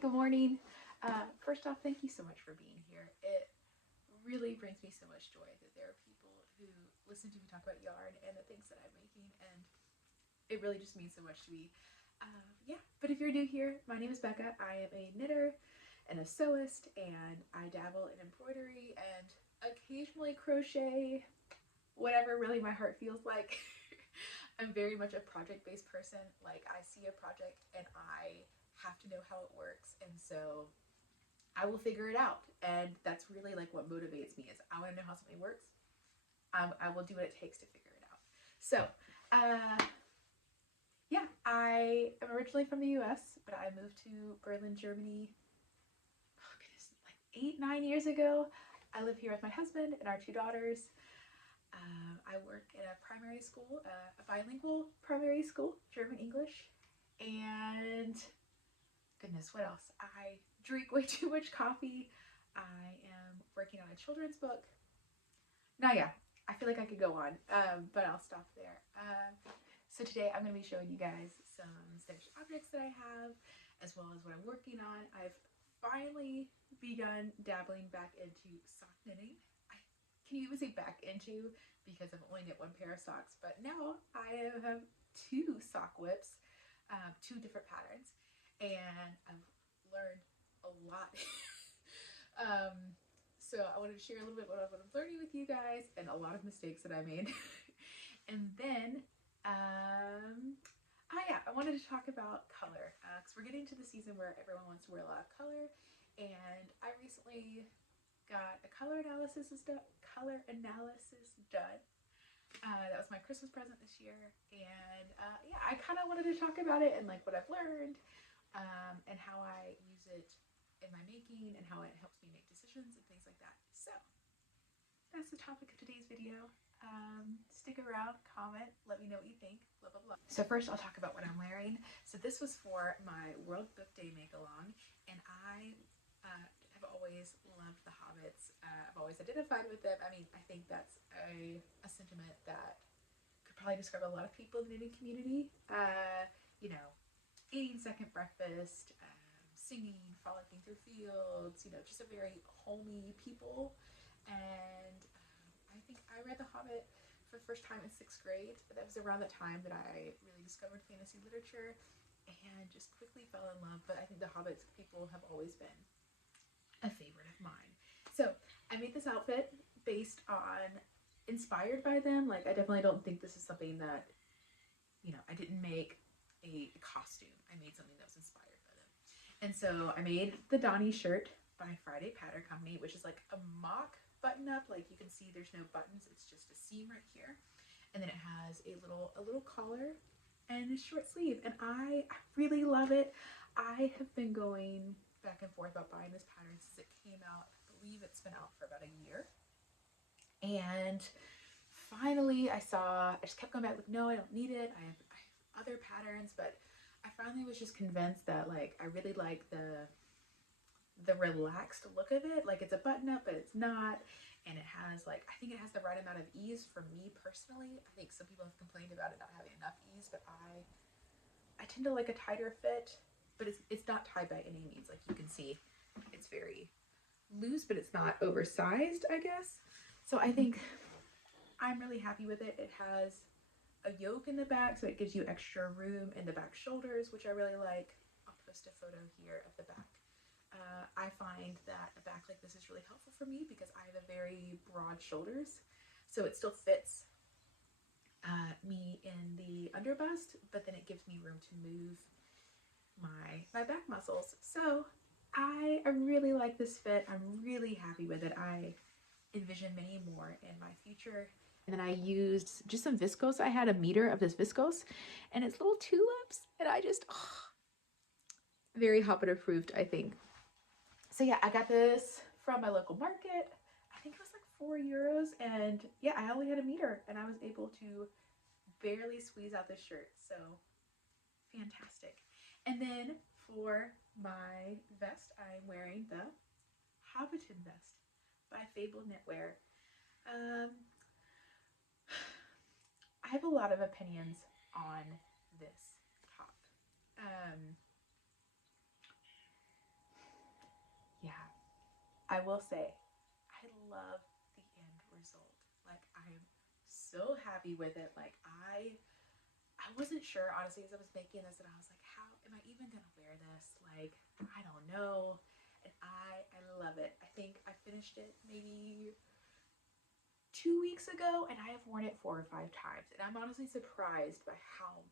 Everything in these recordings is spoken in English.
good morning. First off, thank you so much for being here. It really brings me so much joy that there are people who listen to me talk about yarn and the things that I'm making, and it really just means so much to me. But if you're new here, my name is Becca. I am a knitter and a sewist, and I dabble in embroidery and occasionally crochet, whatever really my heart feels like. I'm very much a project-based person. Like, I see a project and I have to know how it works, and so I will figure it out. And that's really like what motivates me, is I want to know how something works. I will do what it takes to figure it out. So I am originally from the US, but I moved to Berlin, Germany, oh goodness, like 8-9 years ago. I live here with my husband and our 2 daughters. I work at a primary school, a bilingual primary school, German English, and goodness, what else? I drink way too much coffee. I am working on a children's book. Now, yeah, I feel like I could go on, but I'll stop there. So today I'm going to be showing you guys some finished objects that I have, as well as what I'm working on. I've finally begun dabbling back into sock knitting. I can even say back into, because I've only knit 1 pair of socks, but now I have 2 sock WIPS, 2 different patterns, and I've learned a lot. So I wanted to share a little bit what I'm learning with you guys, and a lot of mistakes that I made. And then I wanted to talk about color, because we're getting to the season where everyone wants to wear a lot of color, and I recently got a color analysis done. That was my Christmas present this year, and I kind of wanted to talk about it and like what I've learned, and how I use it in my making and how it helps me make decisions and things like that. So that's the topic of today's video. Stick around, comment, let me know what you think, blah blah blah. So first I'll talk about what I'm wearing. So this was for my World Book Day make along, and I have always loved the Hobbits. I've always identified with them. I mean, I think that's a sentiment that could probably describe a lot of people in the knitting community. You know, eating second breakfast, singing, frolicking through fields, you know, just a very homey people. And I think I read The Hobbit for the first time in 6th grade. That was around the time that I really discovered fantasy literature and just quickly fell in love. But I think the Hobbit people have always been a favorite of mine. So I made this outfit based on, inspired by them. Like, I definitely don't think this is something that, you know, I didn't make a costume. I made something that was inspired by them. And so I made the Donnie shirt by Friday Pattern Company, which is like a mock button up. Like, you can see there's no buttons, it's just a seam right here, and then it has a little collar and a short sleeve, and I really love it. I have been going back and forth about buying this pattern since it came out. I believe it's been out for about a year, and finally I just kept going back like, no, I don't need it. I have other patterns, but I finally was just convinced that, like, I really like the relaxed look of it. Like, it's a button up, but it's not, and it has, like, I think it has the right amount of ease for me personally. I think some people have complained about it not having enough ease, but I tend to like a tighter fit, but it's not tight by any means. Like, you can see it's very loose, but it's not oversized, I guess. So I think I'm really happy with it. It has a yoke in the back, so it gives you extra room in the back shoulders, which I really like. I'll post a photo here of the back. I find that a back like this is really helpful for me because I have a very broad shoulders, so it still fits me in the underbust, but then it gives me room to move my back muscles. So I really like this fit. I'm really happy with it. I envision many more in my future. And then I used just some viscose. I had a meter of this viscose, and it's little tulips, and I just, very Hobbit approved, I think. So yeah, I got this from my local market. I think it was like €4, and yeah, I only had a meter, and I was able to barely squeeze out this shirt. So fantastic. And then for my vest, I'm wearing the Hobbiton vest by Fable Knitwear. I have a lot of opinions on this top. I will say, I love the end result. Like, I am so happy with it. Like, I wasn't sure, honestly, as I was making this, and I was like, how am I even gonna wear this? Like, I don't know. And I love it. I think I finished it maybe 2 weeks ago, and I have worn it 4 or 5 times. And I'm honestly surprised by how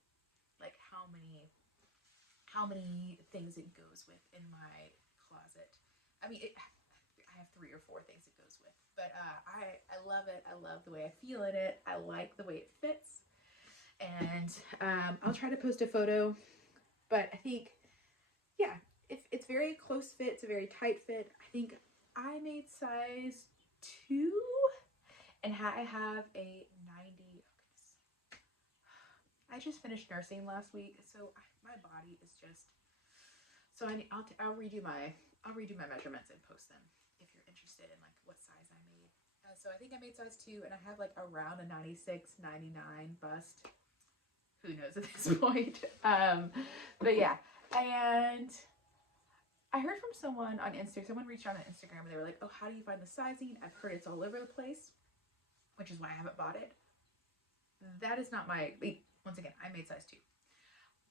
many things it goes with in my closet. I mean, I have 3 or 4 things it goes with, but I love it. I love the way I feel in it. I like the way it fits, and I'll try to post a photo. But I think, yeah, it's very close fit. It's a very tight fit. I think I made size 2, and I have a 90. I just finished nursing last week, so my body is just. So I'll redo my measurements and post them if you're interested in like what size I made. So I think I made size 2, and I have like around a 96, 99 bust. Who knows at this point? But yeah, and I heard from someone on Instagram. Someone reached out on Instagram and they were like, "Oh, how do you find the sizing? I've heard it's all over the place," which is why I haven't bought it. That is not my. Once again, I made size 2.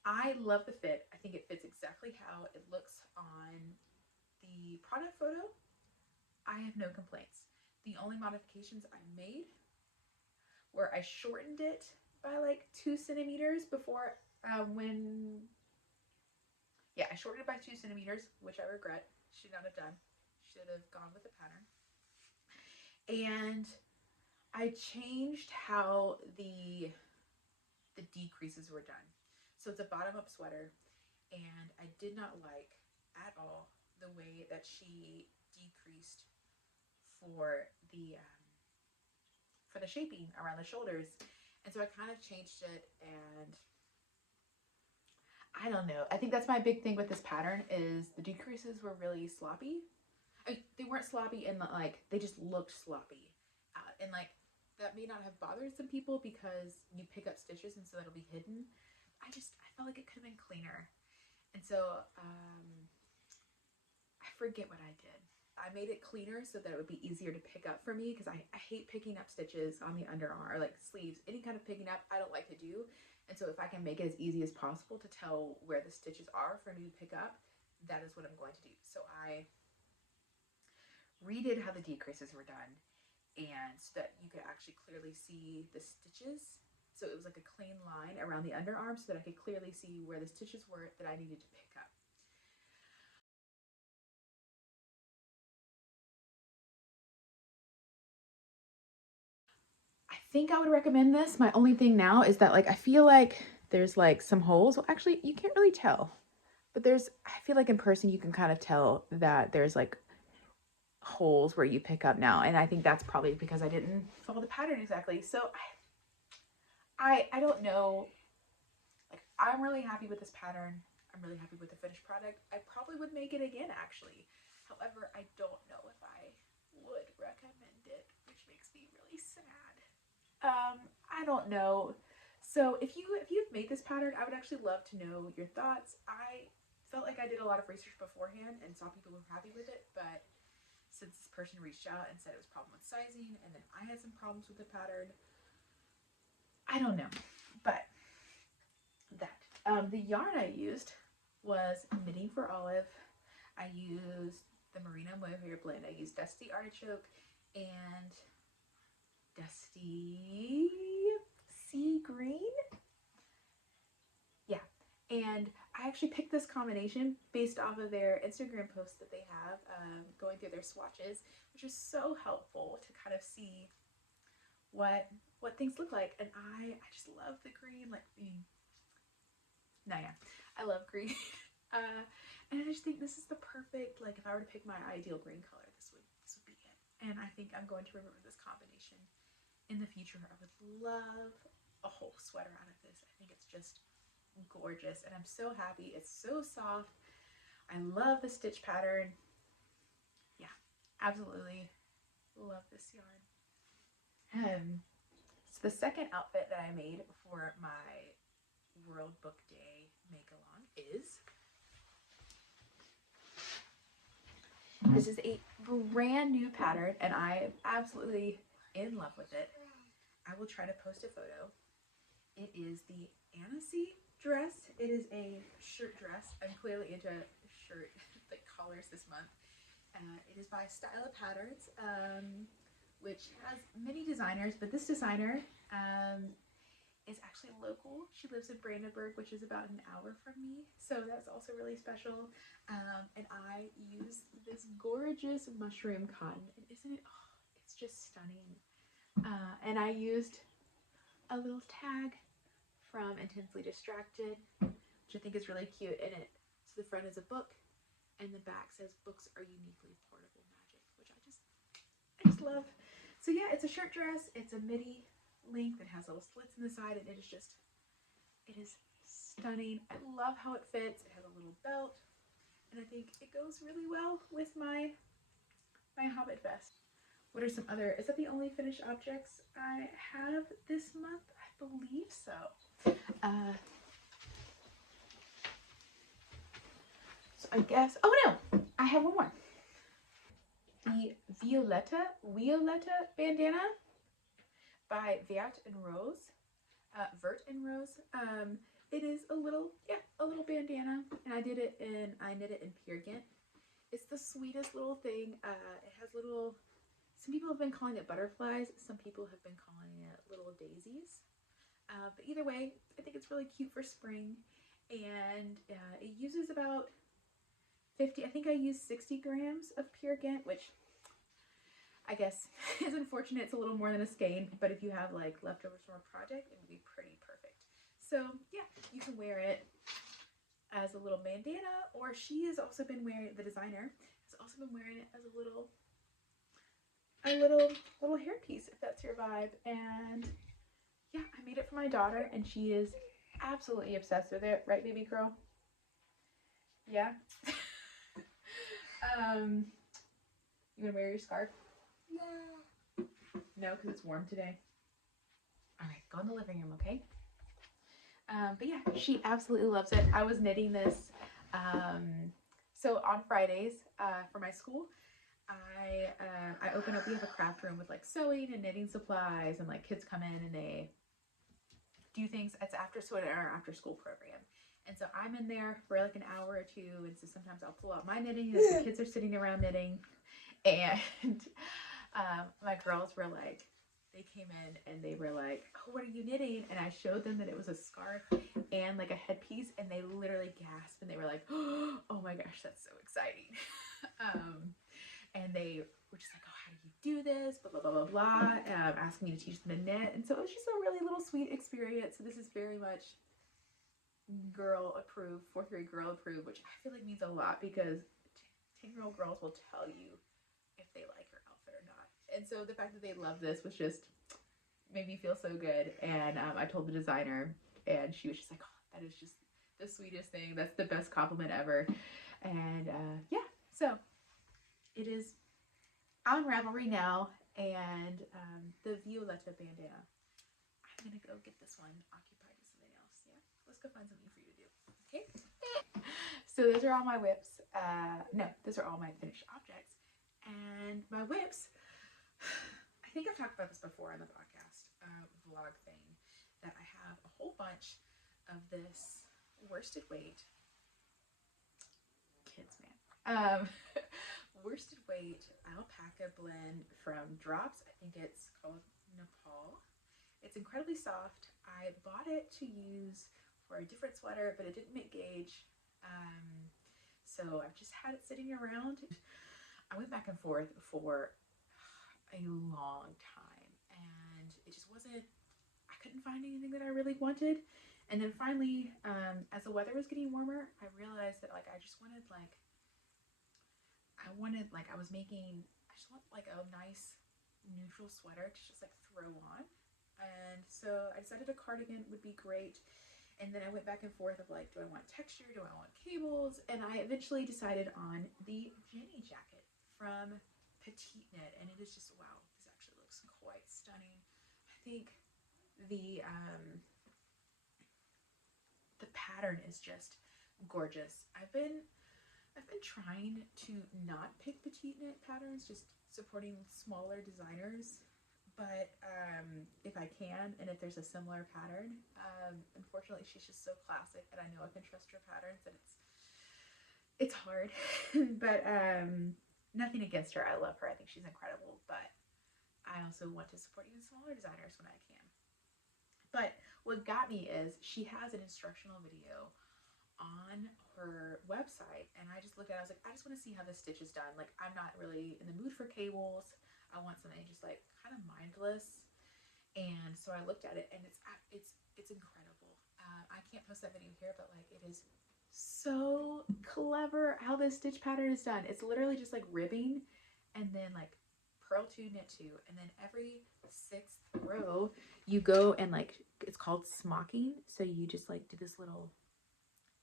I love the fit. I think it fits exactly how it looks on the product photo. I have no complaints. The only modifications I made were I shortened it by like 2 centimeters before I shortened it by 2 centimeters, which I regret. Should not have done. Should have gone with the pattern. And I changed how the decreases were done. So it's a bottom-up sweater, and I did not like at all the way that she decreased for the shaping around the shoulders. And so I kind of changed it, and I don't know. I think that's my big thing with this pattern is the decreases were really sloppy. I mean, they weren't sloppy in the, like, they just looked sloppy. And like, that may not have bothered some people because you pick up stitches and so it'll be hidden. I felt like it could have been cleaner. And so I forget what I did. I made it cleaner so that it would be easier to pick up for me, because I hate picking up stitches on the underarm or like sleeves. Any kind of picking up I don't like to do. And so if I can make it as easy as possible to tell where the stitches are for me to pick up, that is what I'm going to do. So I redid how the decreases were done, and so that you could actually clearly see the stitches. So it was like a clean line around the underarm so that I could clearly see where the stitches were that I needed to pick up. I think I would recommend this. My only thing now is that, like, I feel like there's like some holes. Well, actually, you can't really tell, but I feel like in person you can kind of tell that there's like holes where you pick up now. And I think that's probably because I didn't follow the pattern exactly. So I don't know. Like, I'm really happy with this pattern. I'm really happy with the finished product. I probably would make it again, actually. However, I don't know if I would recommend it, which makes me really sad. I don't know. So if you've made this pattern, I would actually love to know your thoughts. I felt like I did a lot of research beforehand and saw people who were happy with it, but since this person reached out and said it was a problem with sizing, and then I had some problems with the pattern, I don't know. But that the yarn I used was Knitting for Olive. I used the Merino Mohair blend. I used Dusty Artichoke and Dusty Sea Green. Yeah, and I actually picked this combination based off of their Instagram posts that they have, going through their swatches, which is so helpful to kind of see what things look like. And I just love the green, like I love green. And I just think this is the perfect, like, if I were to pick my ideal green color, this would be it. And I think I'm going to remember this combination in the future. I would love a whole sweater out of this. I think it's just gorgeous, and I'm so happy. It's so soft. I love the stitch pattern. Yeah, absolutely love this yarn. So the second outfit that I made for my World Book Day make-along is This is a brand new pattern and I am absolutely in love with it. I will try to post a photo. It is the Annecy dress. It is a shirt dress. I'm clearly into shirt like collars this month. It is by Style of Patterns, which has many designers, but this designer is actually local. She lives in Brandenburg, which is about an hour from me, so that's also really special. And I use this gorgeous mushroom cotton, and isn't it? Oh, it's just stunning. And I used a little tag from Intensely Distracted, which I think is really cute. And so the front is a book, and the back says "Books are uniquely portable magic," which I just love. So yeah, it's a shirt dress. It's a midi length. It has little slits in the side, and it is stunning. I love how it fits. It has a little belt, and I think it goes really well with my Hobbit vest. What are some other? Is that the only finished objects I have this month? I believe so. So I guess. Oh no, I have one more. The Wioletta Bandana by Vert and Rose. It is a little bandana, and I knit it in Peer Gynt. It's the sweetest little thing. It has little. Some people have been calling it butterflies. Some people have been calling it little daisies. But either way, I think it's really cute for spring, and it uses about 50. I think I use 60 grams of Peer Gynt, which I guess is unfortunate. It's a little more than a skein, but if you have like leftovers from a project, it would be pretty perfect. So yeah, you can wear it as a little bandana, or she has also been wearing, the designer has also been wearing it as a little hairpiece, if that's your vibe. And yeah, I made it for my daughter, and she is absolutely obsessed with it, right, baby girl? Yeah. You gonna wear your scarf? No. No, because it's warm today. All right, go in the living room, okay? But yeah, she absolutely loves it. I was knitting this. So on Fridays for my school, I open up. We have a craft room with like sewing and knitting supplies, and like kids come in and they do things. It's after school program. And so I'm in there for like an hour or two, and so sometimes I'll pull out my knitting as the kids are sitting around knitting. And my girls were like, they came in and they were like, "Oh, what are you knitting?" And I showed them that it was a scarf and like a headpiece, and they literally gasped, and they were like, "Oh my gosh, that's so exciting." And they were just like, "Oh, how do you do this?" Blah, blah, blah, blah, blah, asking me to teach them to knit. And so it was just a really little sweet experience. So this is very much girl approved, 4th grade girl approved, which I feel like means a lot, because 10-year-old girls will tell you if they like your outfit or not. And so the fact that they love this was just made me feel so good. And I told the designer, and she was just like, "Oh, that is just the sweetest thing. That's the best compliment ever." And yeah, so it is on Ravelry now, and the Wioletta Bandana. I'm gonna go get this one occupied with something else. Yeah, let's go find something for you to do. Okay. So those are all my WIPs. No, those are all my finished objects. And my WIPs, I think I've talked about this before on the podcast vlog thing, that I have a whole bunch of this worsted weight, kids man, worsted weight alpaca blend from Drops. I think it's called Nepal. It's incredibly soft. I bought it to use for a different sweater, but it didn't make gauge. So I've just had it sitting around. I went back and forth for a long time, and it just wasn't, I couldn't find anything that I really wanted. And then finally, as the weather was getting warmer, I realized that like I just want like a nice neutral sweater to just like throw on. And so I decided a cardigan would be great. And then I went back and forth of like, do I want texture? Do I want cables? And I eventually decided on the Jenny jacket from Petite Knit. And it is just, wow, this actually looks quite stunning. I think the pattern is just gorgeous. I've been trying to not pick petite knit patterns, just supporting smaller designers. But if I can, and if there's a similar pattern, unfortunately she's just so classic, and I know I can trust her patterns, and it's hard. But nothing against her. I love her. I think she's incredible. But I also want to support even smaller designers when I can. But what got me is she has an instructional video on her website, and I just looked at it. I was like, I just want to see how this stitch is done. Like, I'm not really in the mood for cables. I want something just like kind of mindless. And so I looked at it, and it's incredible. I can't post that video here, but like, it is so clever how this stitch pattern is done. It's literally just like ribbing and then like purl 2, knit 2, and then every 6th row you go and like, it's called smocking. So you just like do this little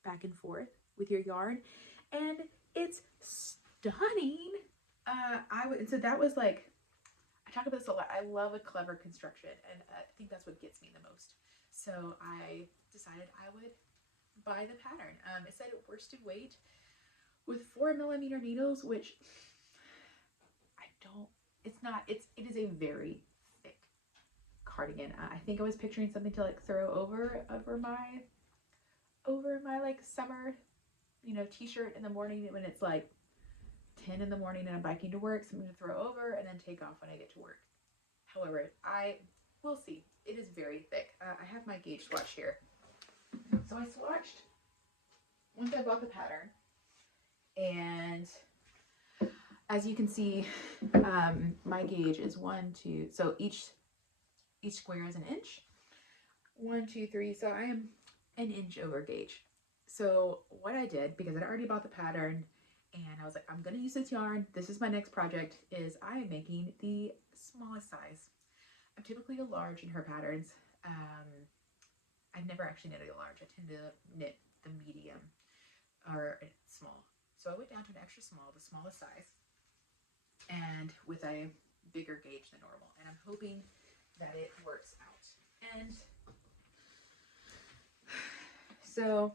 back and forth with your yarn, and it's stunning. So that was like, I talk about this a lot. I love a clever construction, and I think that's what gets me the most. So I decided I would buy the pattern. It said worsted weight with 4mm needles, which it is a very thick cardigan. I think I was picturing something to like throw over my like summer, t-shirt in the morning when it's like 10 in the morning and I'm biking to work, something to throw over and then take off when I get to work. However, I will see. It is very thick. I have my gauge swatch here. So I swatched once I bought the pattern, and as you can see, my gauge is 1, 2. So each square is an inch. 1, 2, 3. So I am an inch over gauge. So what I did, because I'd already bought the pattern, and I was like, I'm going to use this yarn. This is my next project, is I am making the smallest size. I'm typically a large in her patterns. I've never actually knitted a large. I tend to knit the medium or small. So I went down to an extra small, the smallest size, and with a bigger gauge than normal. And I'm hoping that it works out. And so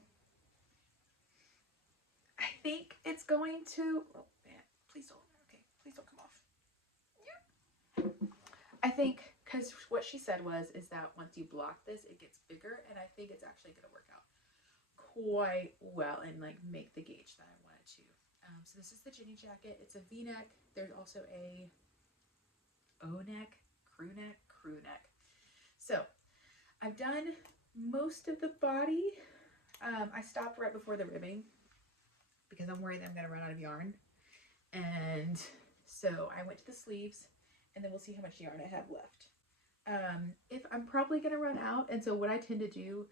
I think it's going to, oh man, please don't, okay, please don't come off. Yeah. I think, because what she said is that once you block this, it gets bigger, and I think it's actually going to work out quite well and like make the gauge that I wanted to. So this is the Jenny jacket. It's a V-neck. There's also a O-neck, crew neck. So I've done most of the body. I stopped right before the ribbing because I'm worried that I'm going to run out of yarn. And so I went to the sleeves, and then we'll see how much yarn I have left. If I'm probably going to run out, and so what I tend to do,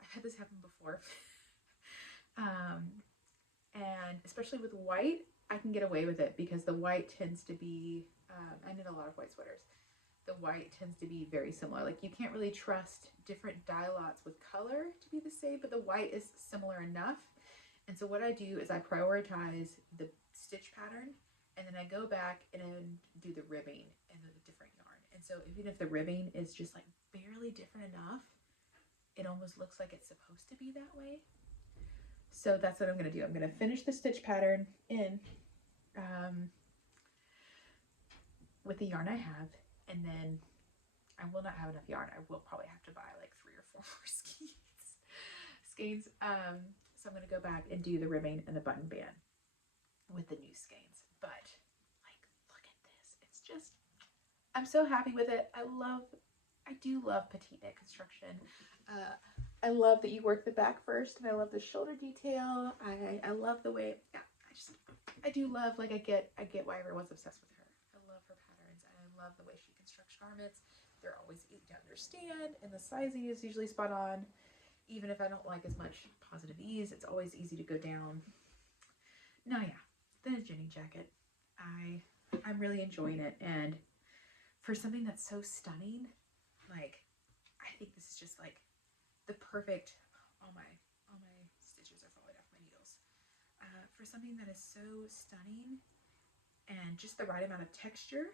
I've had this happen before, and especially with white, I can get away with it because the white tends to be, I knit a lot of white sweaters, the white tends to be very similar. Like, you can't really trust different dye lots with color to be the same, but the white is similar enough. And so what I do is I prioritize the stitch pattern, and then I go back and do the ribbing and the different yarn. And so even if the ribbing is just like barely different enough, it almost looks like it's supposed to be that way. So that's what I'm going to do. I'm going to finish the stitch pattern in with the yarn I have, and then I will not have enough yarn. I will probably have to buy like 3 or 4 more skeins. So I'm going to go back and do the ribbing and the button band with the new skeins. But like, look at this. It's just, I'm so happy with it. I do love petite knit construction. I love that you work the back first, and I love the shoulder detail. I love the way, yeah, I do love, like, I get why everyone's obsessed with her. I love her patterns, and I love the way she constructs garments. They're always easy to understand, and the sizing is usually spot on. Even if I don't like as much positive ease, it's always easy to go down. No, yeah, the Jenny jacket. I'm really enjoying it, and for something that's so stunning, like, I think this is just like the perfect, all my stitches are falling off my needles. For something that is so stunning and just the right amount of texture,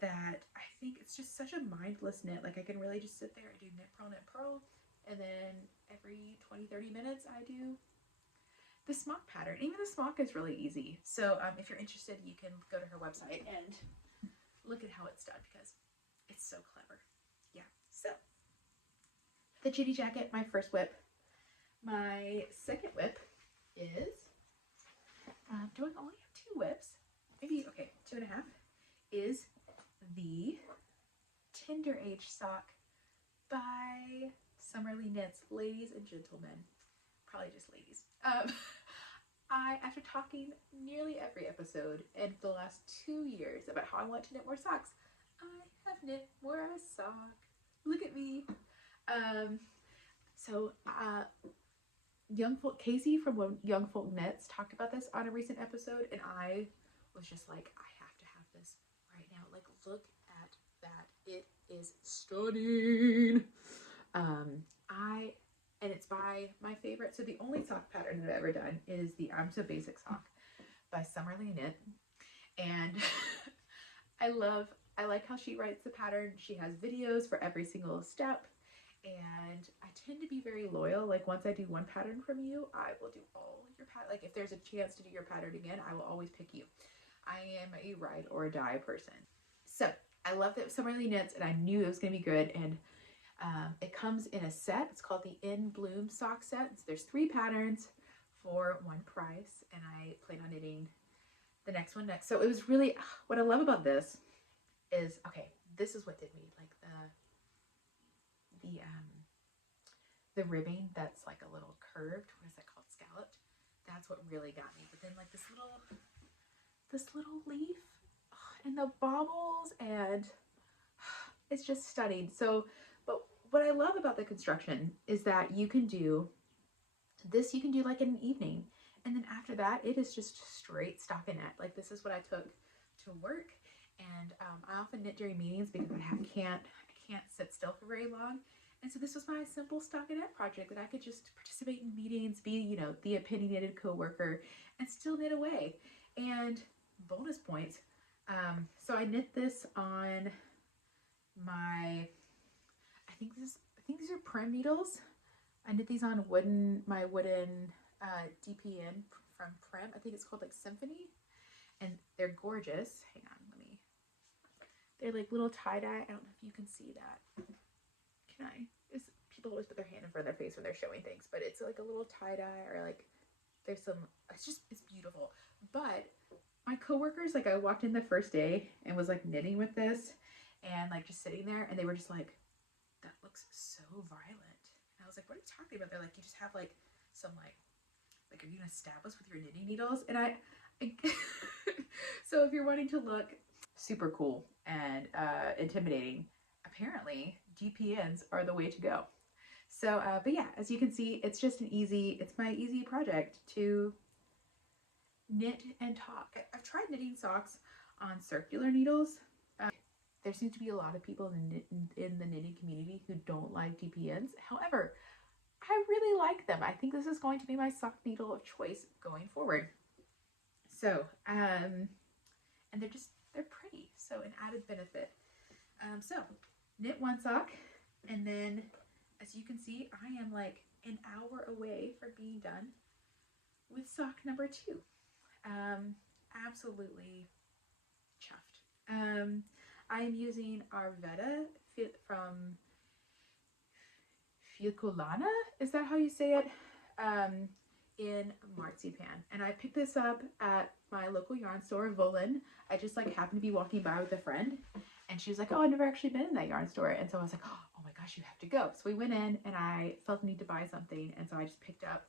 that I think it's just such a mindless knit. Like, I can really just sit there and do knit, purl, and then every 20-30 minutes I do the smock pattern. Even the smock is really easy. So if you're interested, you can go to her website and look at how it's done because it's so clever. Yeah. So the chitty jacket, my first whip. My second whip is, do I only have 2 whips? Maybe, okay, 2.5, is the Tender Age sock by Summerly Knits. Ladies and gentlemen, probably just ladies. After talking nearly every episode in the last 2 years about how I want to knit more socks, I have knit more of a sock. Look at me. Young Folk Casey from Young Folk Knits talked about this on a recent episode, and I was just like, I have to have this right now. Like, look at that. It is stunning. And it's by my favorite. So the only sock pattern that I've ever done is the I'm So Basic sock by Summerly Knit. And I like how she writes the pattern. She has videos for every single step. And I tend to be very loyal. Like, once I do one pattern from you, I will do all your pattern. Like, if there's a chance to do your pattern again, I will always pick you. I am a ride or die person. So I love that Summerly Knits, and I knew it was going to be good. And it comes in a set. It's called the In Bloom sock set. So there's 3 patterns for one price, and I plan on knitting the next one next. So it was really, what I love about this is, okay, this is what did me. Like the ribbing that's like a little curved, what is that called, scalloped, that's what really got me. But then like this little leaf and the baubles, and it's just stunning. So, but what I love about the construction is that you can do this, you can do like in an evening, and then after that it is just straight stockinette. Like, this is what I took to work, and I often knit during meetings because I can't sit still for very long. And so this was my simple stockinette project that I could just participate in meetings, be, you know, the opinionated coworker, and still knit away. And bonus points. So I knit this on my, I think these are Prim needles. I knit these on my wooden DPN from Prim. I think it's called like Symphony, and they're gorgeous. Hang on, they're like little tie-dye. I don't know if you can see that. Can I? People always put their hand in front of their face when they're showing things, but it's like a little tie-dye, or like there's some, it's beautiful. But my coworkers, like, I walked in the first day and was like knitting with this and like just sitting there, and they were just like, that looks so violent. And I was like, what are you talking about? They're like, you just have like some like are you gonna stab us with your knitting needles? And I so if you're wanting to look super cool and intimidating, apparently DPNs are the way to go. So but yeah, as you can see, it's just it's my easy project to knit and talk. I've tried knitting socks on circular needles. There seems to be a lot of people in the knitting community who don't like DPNs. However, I really like them. I think this is going to be my sock needle of choice going forward. So and they're pretty, so an added benefit. So knit one sock, and then as you can see, I am like an hour away from being done with sock number 2. Absolutely chuffed. I am using Arvetta from Fiucolana, is that how you say it? In Marzipan, and I picked this up at my local yarn store, Volin. I just like happened to be walking by with a friend, and she was like, oh, I've never actually been in that yarn store. And so I was like, oh my gosh, you have to go. So we went in, and I felt the need to buy something, and so I just picked up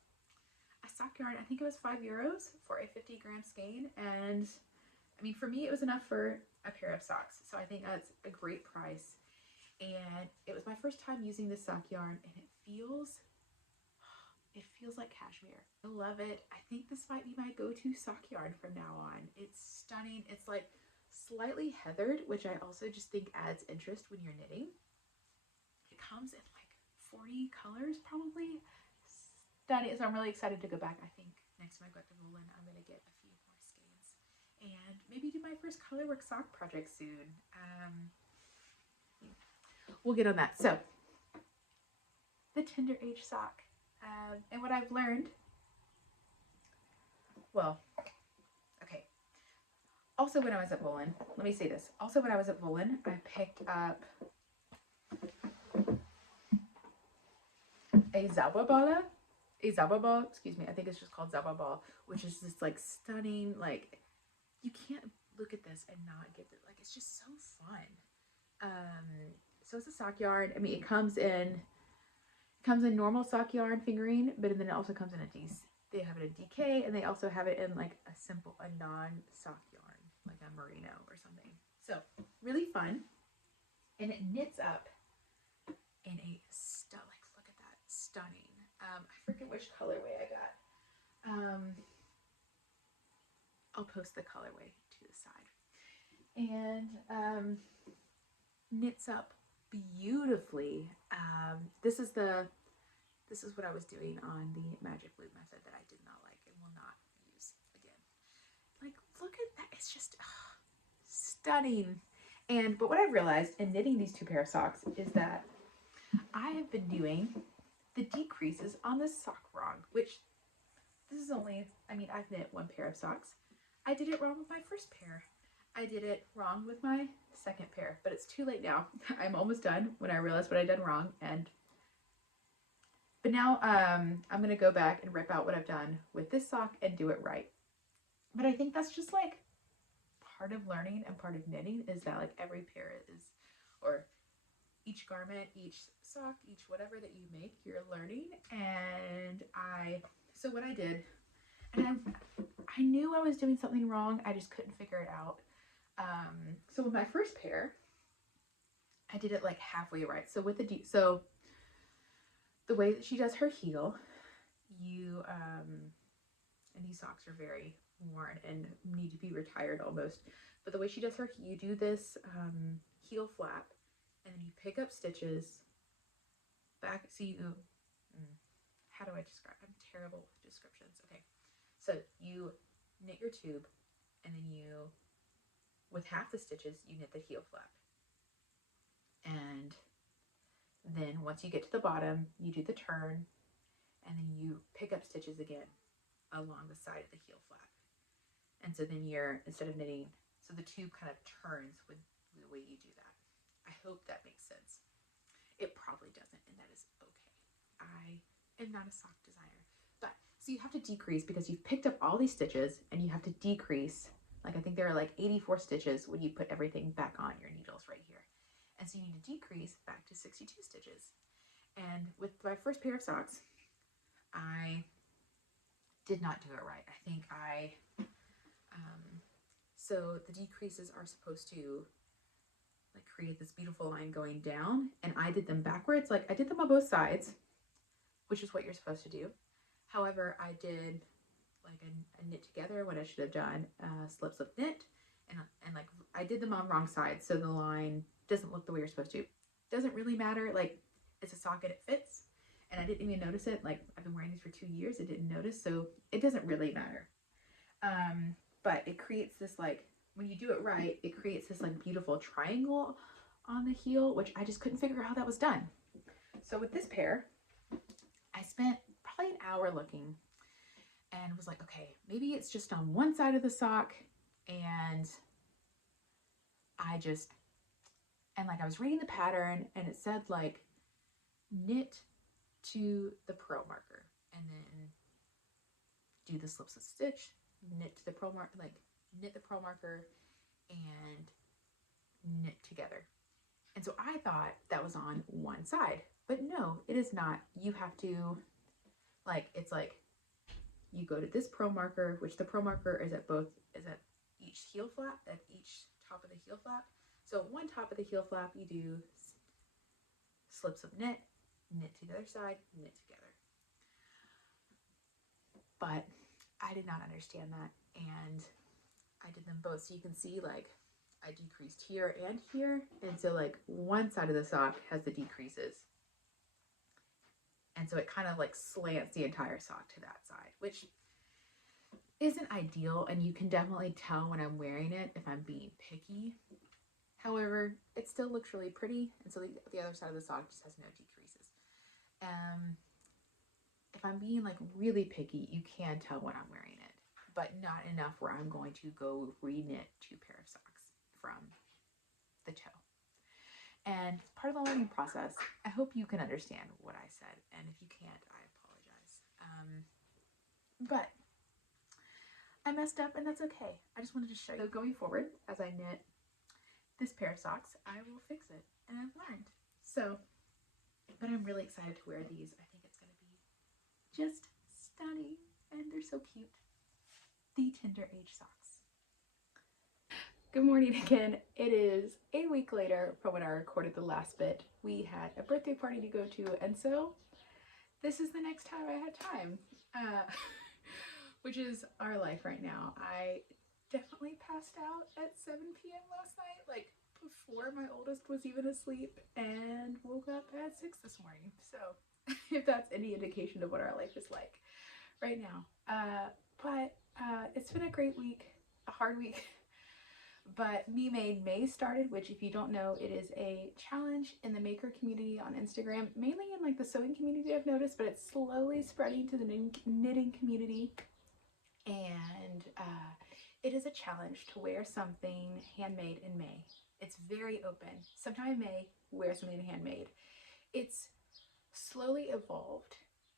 a sock yarn. I think it was €5 for a 50-gram skein, and I mean, for me, it was enough for a pair of socks. So I think that's a great price. And it was my first time using this sock yarn, and it feels like cashmere. I love it. I think this might be my go-to sock yarn from now on. It's stunning. It's like slightly heathered, which I also just think adds interest when you're knitting. It comes in like 40 colors probably. Stunning. So I'm really excited to go back. I think next time I go to Roland, I'm going to get a few more skeins and maybe do my first colorwork sock project soon. We'll get on that. So the Tender Age sock. And what I've learned well, okay. Also, when I was at Bolin, let me say this. Also, when I was at Bolin, I picked up a Zababa, excuse me, I think it's just called Zababa, which is this like stunning, like, you can't look at this and not get it. Like, it's just so fun. So it's a sock yarn. I mean, it comes in normal sock yarn fingering, but then it also comes in they have it in DK, and they also have it in like a non-sock yarn, like a merino or something. So really fun, and it knits up in a like, look at that, stunning. I forget which colorway I got. I'll post the colorway to the side, and knits up beautifully. This is what I was doing on the magic loop method that I did not like and will not use again. Like, look at that, it's just stunning. But what I've realized in knitting these two pair of socks is that I have been doing the decreases on this sock wrong, which this is only, I mean, I've knit one pair of socks. I did it wrong with my first pair. I did it wrong with my second pair, but it's too late now. I'm almost done when I realized what I done wrong. But now I'm going to go back and rip out what I've done with this sock and do it right. But I think that's just like part of learning and part of knitting, is that like every pair is, or each garment, each sock, each whatever that you make, you're learning. And so what I did, and I knew I was doing something wrong, I just couldn't figure it out. So with my first pair, I did it like halfway right. So with the way that she does her heel, and these socks are very worn and need to be retired almost, but the way she does her, you do this heel flap, and then you pick up stitches back. So how do I describe? I'm terrible with descriptions. Okay, so you knit your tube, and then with half the stitches, you knit the heel flap, and then once you get to the bottom, you do the turn, and then you pick up stitches again along the side of the heel flap. And so then instead of knitting, so the tube kind of turns with the way you do that. I hope that makes sense. It probably doesn't, and that is okay. I am not a sock designer. But so you have to decrease because you've picked up all these stitches, and you have to decrease. Like, I think there are like 84 stitches when you put everything back on your needles right here. And so you need to decrease back to 62 stitches. And with my first pair of socks, I did not do it right. I think so the decreases are supposed to like create this beautiful line going down, and I did them backwards. Like, I did them on both sides, which is what you're supposed to do. However, I did like a knit together when I should have done slip slip knit, and like I did them on wrong sides, so the line doesn't look the way you're supposed to. Doesn't really matter. Like, it's a sock and it fits, and I didn't even notice it. Like, I've been wearing these for 2 years, I didn't notice, so it doesn't really matter. But it creates this, like, when you do it right, it creates this like beautiful triangle on the heel, which I just couldn't figure out how that was done. So with this pair, I spent probably an hour looking and was like, okay, maybe it's just on one side of the sock, and I was reading the pattern, and it said like knit to the purl marker, and then do the slip slip stitch, knit to the purl marker, like knit the purl marker and knit together. And so I thought that was on one side, but no, it is not. You have to, like, it's like you go to this purl marker, which the purl marker is at each heel flap, at each top of the heel flap. So one top of the heel flap, you do slip slip knit, knit to the other side, knit together. But I did not understand that, and I did them both. So you can see, like, I decreased here and here, and so like one side of the sock has the decreases, and so it kind of like slants the entire sock to that side, which isn't ideal, and you can definitely tell when I'm wearing it if I'm being picky. However, it still looks really pretty, and so the other side of the sock just has no decreases. If I'm being like really picky, you can tell when I'm wearing it. but not enough where I'm going to go re-knit 2 pair of socks from the toe. And it's part of the learning process. I hope you can understand what I said, and if you can't, I apologize. But I messed up, and that's okay. I just wanted to show you. So going forward, as I knit this pair of socks, I will fix it, and I've learned. So, but I'm really excited to wear these. I think it's going to be just stunning, and they're so cute. The Tender Age socks. Good morning again. It is a week later from when I recorded the last bit. We had a birthday party to go to, and so this is the next time I had time, which is our life right now. I definitely passed out at 7 p.m. last night, like before my oldest was even asleep, and woke up at 6 this morning. So if that's any indication of what our life is like right now. But it's been a great week, a hard week. But Me Made May started, which if you don't know, it is a challenge in the maker community on Instagram, mainly in like the sewing community I've noticed, but it's slowly spreading to the knitting community. And it is a challenge to wear something handmade in May. It's very open. Sometime in May, wear something handmade. It's slowly evolved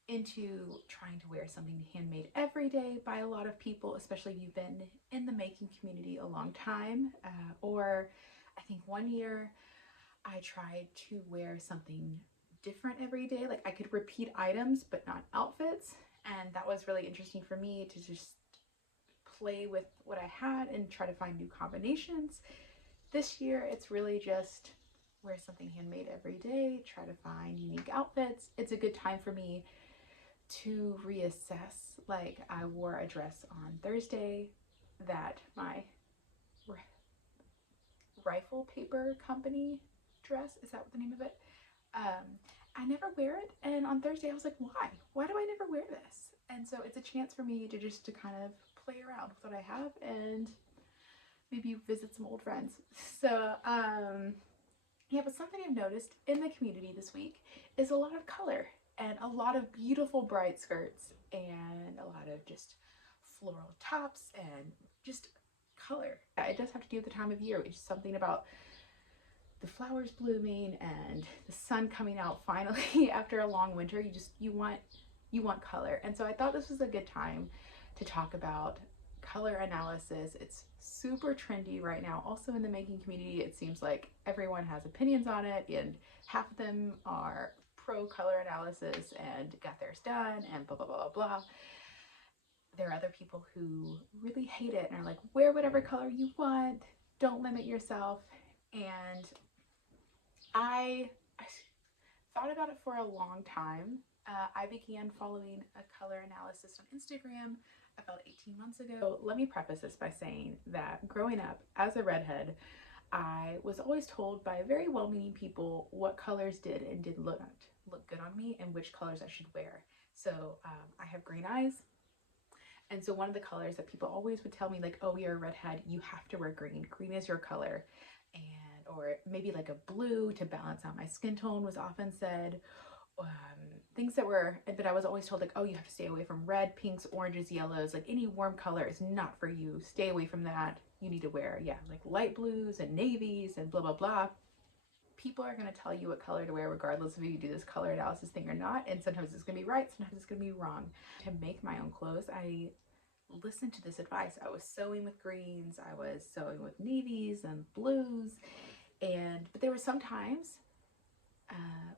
into trying to wear something handmade every day by a lot of people, especially if you've been in the making community a long time. Or I think one year I tried to wear something different every day. Like I could repeat items, but not outfits. And that was really interesting for me to just play with what I had and try to find new combinations. This year, it's really just wear something handmade every day, try to find unique outfits. It's a good time for me to reassess. Like I wore a dress on Thursday that my rifle paper company dress, is that what the name of it? I never wear it, and on Thursday I was like, why do I never wear this? And so it's a chance for me to just to kind of play around with what I have and maybe visit some old friends. So yeah, but something I've noticed in the community this week is a lot of color and a lot of beautiful bright skirts and a lot of just floral tops and just color. It does have to do with the time of year, which is something about the flowers blooming and the sun coming out finally after a long winter. You want color. And so I thought this was a good time to talk about color analysis. It's super trendy right now. Also in the making community, it seems like everyone has opinions on it, and half of them are pro color analysis and got theirs done and blah, blah, blah, blah, blah. There are other people who really hate it and are like, wear whatever color you want, don't limit yourself. And I thought about it for a long time. I began following a color analysis on Instagram about 18 months ago. So let me preface this by saying that growing up as a redhead, I was always told by very well-meaning people what colors did and didn't look good on me and which colors I should wear. So I have green eyes. And so one of the colors that people always would tell me, like, oh, you're a redhead, you have to wear green. Green is your color. And, or maybe like a blue to balance out my skin tone was often said. Things that I was always told, like, oh, you have to stay away from red, pinks, oranges, yellows, like any warm color is not for you. Stay away from that. You need to wear, yeah, like light blues and navies and blah, blah, blah. People are going to tell you what color to wear regardless if you do this color analysis thing or not. And sometimes it's going to be right, sometimes it's going to be wrong. To make my own clothes, I listened to this advice. I was sewing with greens, I was sewing with navies and blues. But there were some times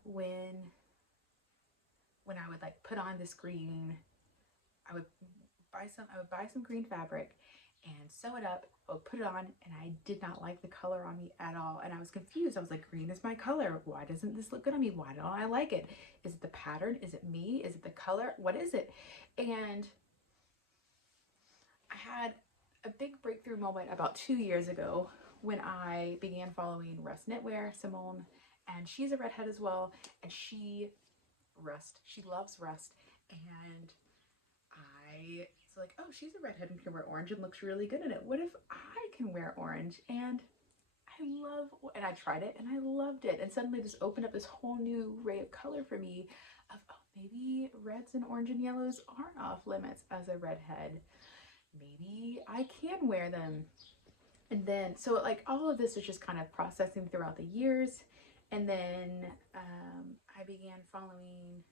when I would like put on this green, I would buy some green fabric and sew it up. I would put it on, and I did not like the color on me at all. And I was confused. I was like, green is my color. Why doesn't this look good on me? Why don't I like it? Is it the pattern? Is it me? Is it the color? What is it? And I had a big breakthrough moment about 2 years ago when I began following Rust Knitwear, Simone, and she's a redhead as well. And she loves Rust. And I was like, oh, she's a redhead and can wear orange and looks really good in it. What if I can wear orange? And I tried it and I loved it. And suddenly this opened up this whole new array of color for me of, oh, maybe reds and orange and yellows aren't off limits as a redhead. maybe I can wear them. And then, so like all of this is just kind of processing throughout the years. And then I began following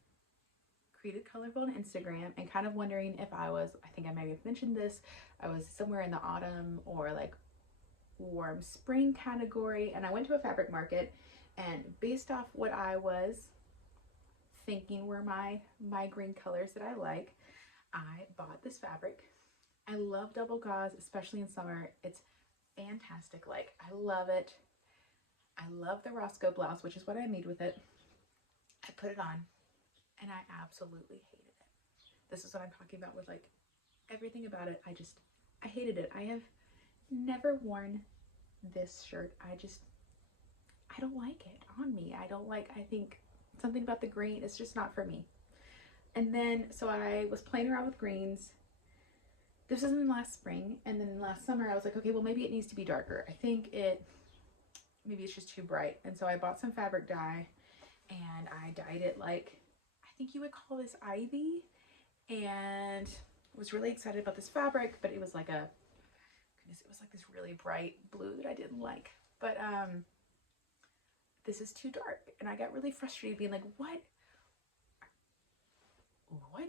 Created Colorful on Instagram and kind of wondering if I was, I think I maybe have mentioned this, I was somewhere in the autumn or like warm spring category. And I went to a fabric market, and based off what I was thinking were my green colors that I like, I bought this fabric. I love double gauze, especially in summer. It's fantastic. Like, I love it. I love the Roscoe blouse, which is what I made with it. I put it on and I absolutely hated it. This is what I'm talking about with like everything about it. I hated it. I have never worn this shirt. I don't like it on me. I think something about the green, it's just not for me. And then, so I was playing around with greens. This was in last spring. And then last summer I was like, okay, well maybe it needs to be darker. Maybe it's just too bright. And so I bought some fabric dye and I dyed it like, I think you would call this ivy, and was really excited about this fabric, but it was like it was like this really bright blue that I didn't like. But this is too dark. And I got really frustrated being like, what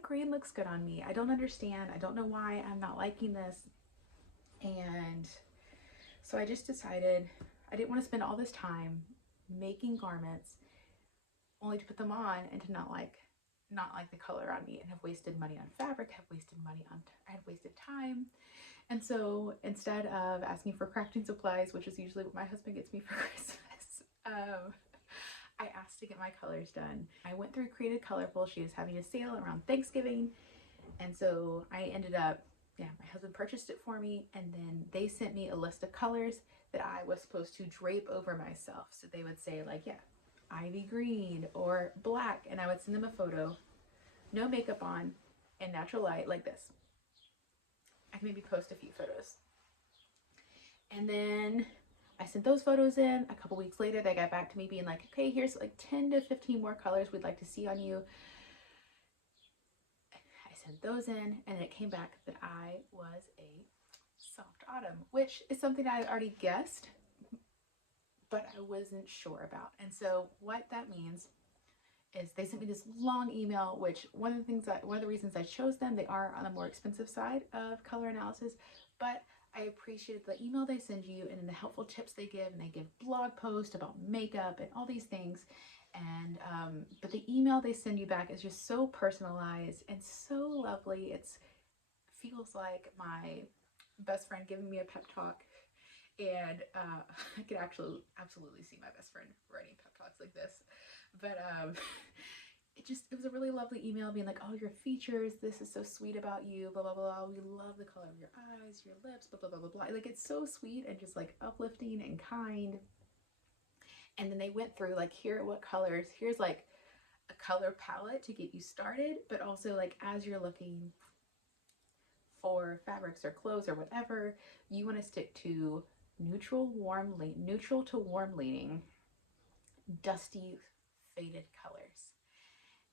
green looks good on me? I don't understand. I don't know why I'm not liking this. And so I just decided I didn't want to spend all this time making garments only to put them on and to not like the color on me, and have wasted money on fabric, I had wasted time. And so instead of asking for crafting supplies, which is usually what my husband gets me for Christmas, I asked to get my colors done. I went through Created Colorful. She was having a sale around Thanksgiving. And so I ended up, my husband purchased it for me, and then they sent me a list of colors that I was supposed to drape over myself. So they would say like, ivy green or black, and I would send them a photo, no makeup on, and natural light like this. I can maybe post a few photos. And then I sent those photos in. A couple weeks later, they got back to me being like, okay, here's like 10 to 15 more colors we'd like to see on you. I sent those in, and it came back that I was a soft autumn, which is something I already guessed, but I wasn't sure about. And so what that means is they sent me this long email, which one of the reasons I chose them, they are on the more expensive side of color analysis, but I appreciate the email they send you and then the helpful tips they give, and they give blog posts about makeup and all these things. And but the email they send you back is just so personalized and so lovely. It feels like my best friend giving me a pep talk. And I could actually absolutely see my best friend writing pep talks like this. But it was a really lovely email being like, oh, your features, this is so sweet about you, blah, blah, blah. We love the color of your eyes, your lips, blah, blah, blah, blah, blah. Like, it's so sweet and just like uplifting and kind. And then they went through like, here are what colors, here's like a color palette to get you started, but also like as you're looking for fabrics or clothes or whatever, you want to stick to neutral to warm leaning, dusty, faded colors.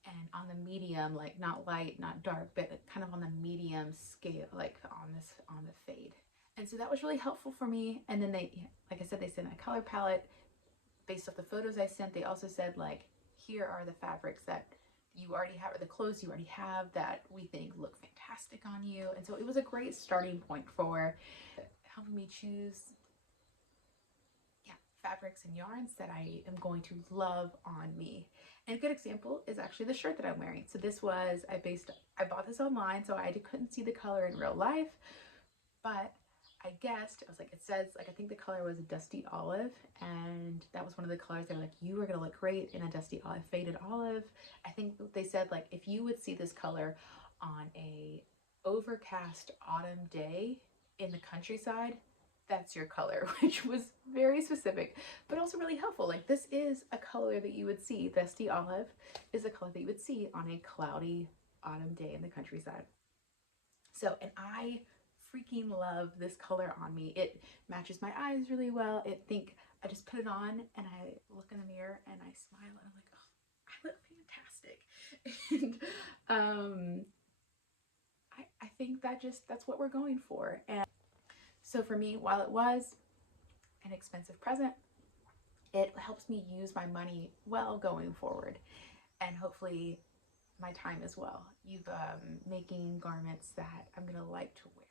And on the medium, like not light, not dark, but kind of on the medium scale, like on the fade. And so that was really helpful for me. And then they, like I said, they sent a color palette based off the photos I sent. They also said like, here are the fabrics that you already have, or the clothes you already have that we think look fantastic on you. And so it was a great starting point for helping me choose fabrics and yarns that I am going to love on me. And a good example is actually the shirt that I'm wearing. So this was, I bought this online, so I couldn't see the color in real life, but I guessed, I was like, it says, like, I think the color was a dusty olive, and that was one of the colors they were like, you were gonna look great in a dusty olive, faded olive. I think they said, like, if you would see this color on a overcast autumn day in the countryside, that's your color, which was very specific, but also really helpful. Like, this is a color that you would see, dusty olive is a color that you would see on a cloudy autumn day in the countryside. So, and I freaking love this color on me. It matches my eyes really well. I just put it on and I look in the mirror and I smile and I'm like, oh, I look fantastic. And I think that's what we're going for. And so for me, while it was an expensive present, it helps me use my money well going forward, and hopefully my time as well. You've making garments that I'm gonna like to wear.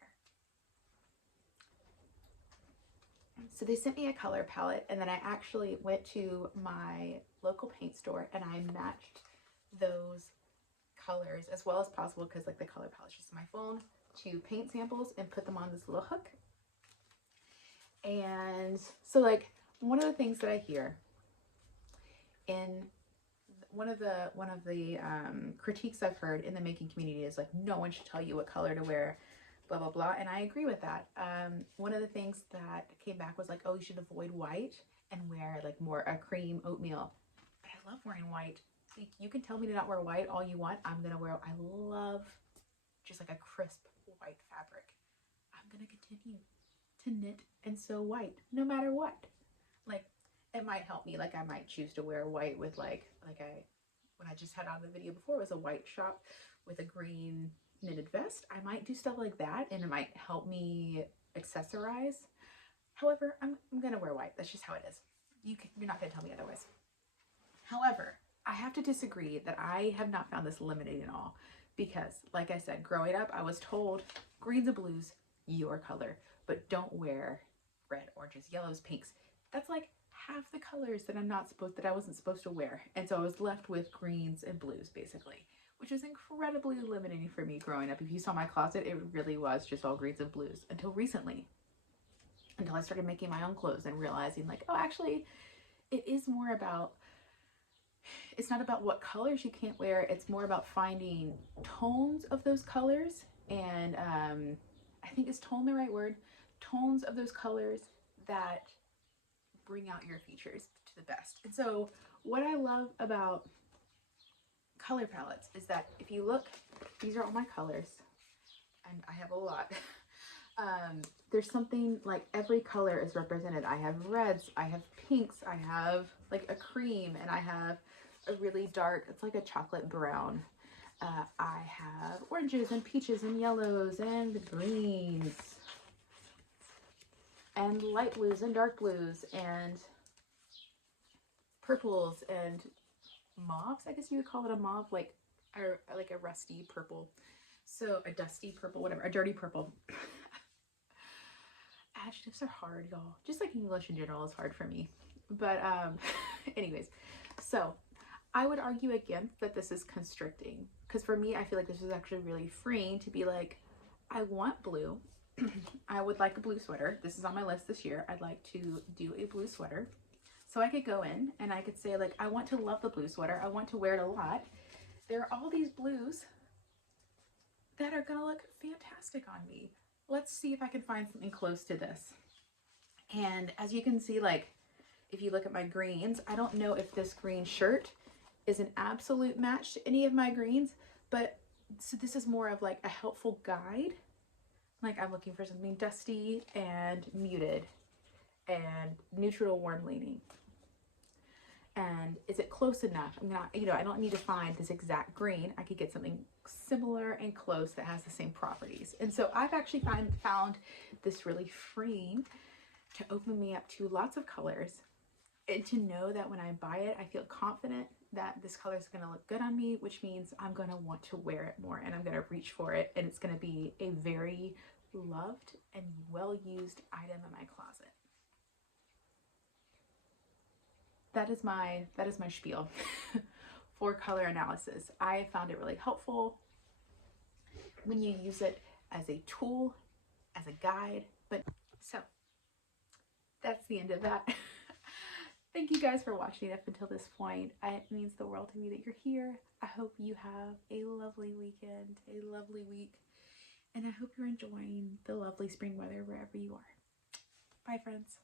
So they sent me a color palette, and then I actually went to my local paint store and I matched those colors as well as possible, because like the color palette's just on my phone, to paint samples and put them on this little hook. And so like one of the things that I hear in one of the critiques I've heard in the making community is like, no one should tell you what color to wear, blah blah blah, and I agree with that. One of the things that came back was like, oh, you should avoid white and wear like more a cream oatmeal. But I love wearing white. Like, you can tell me to not wear white all you want, I love just like a crisp white fabric. I'm gonna continue to knit and sew white no matter what. Like, it might help me, like I might choose to wear white with when I just had on the video before, it was a white shop with a green knitted vest. I might do stuff like that and it might help me accessorize. However, I'm gonna wear white. That's just how it is. You're not gonna tell me otherwise. However, I have to disagree that I have not found this limiting at all, because like I said, growing up, I was told greens and blues, your color, but don't wear red, oranges, yellows, pinks. That's like half the colors that I wasn't supposed to wear. And so I was left with greens and blues basically, which was incredibly limiting for me growing up. If you saw my closet, it really was just all greens and blues until recently, until I started making my own clothes and realizing like, oh, actually it is more about, it's not about what colors you can't wear. It's more about finding tones of those colors. And I think, is tone the right word? Tones of those colors that bring out your features to the best. And so what I love about color palettes is that if you look, these are all my colors and I have a lot. There's something like every color is represented. I have reds, I have pinks, I have like a cream, and I have a really dark, it's like a chocolate brown. I have oranges and peaches and yellows and greens and light blues and dark blues and purples and mauves. I guess you would call it a mauve, like a rusty purple. So a dusty purple, whatever, a dirty purple. Adjectives are hard, y'all. Just like English in general is hard for me. But anyways, so I would argue against that this is constricting, because for me, I feel like this is actually really freeing to be like, I want blue. I would like a blue sweater. This is on my list this year. I'd like to do a blue sweater. So I could go in and I could say like, I want to love the blue sweater. I want to wear it a lot. There are all these blues that are gonna look fantastic on me. Let's see if I can find something close to this. And as you can see, like, if you look at my greens, I don't know if this green shirt is an absolute match to any of my greens, but so this is more of like a helpful guide. Like, I'm looking for something dusty and muted and neutral warm leaning. And is it close enough? I'm not, I don't need to find this exact green. I could get something similar and close that has the same properties. And so I've actually found this really freeing to open me up to lots of colors, and to know that when I buy it, I feel confident that this color is going to look good on me, which means I'm going to want to wear it more and I'm going to reach for it. And it's going to be a very loved and well-used item in my closet. That is my spiel for color analysis. I found it really helpful when you use it as a tool, as a guide. But so that's the end of that. Thank you guys for watching up until this point. It means the world to me that you're here. I hope you have a lovely weekend, a lovely week, and I hope you're enjoying the lovely spring weather wherever you are. Bye, friends.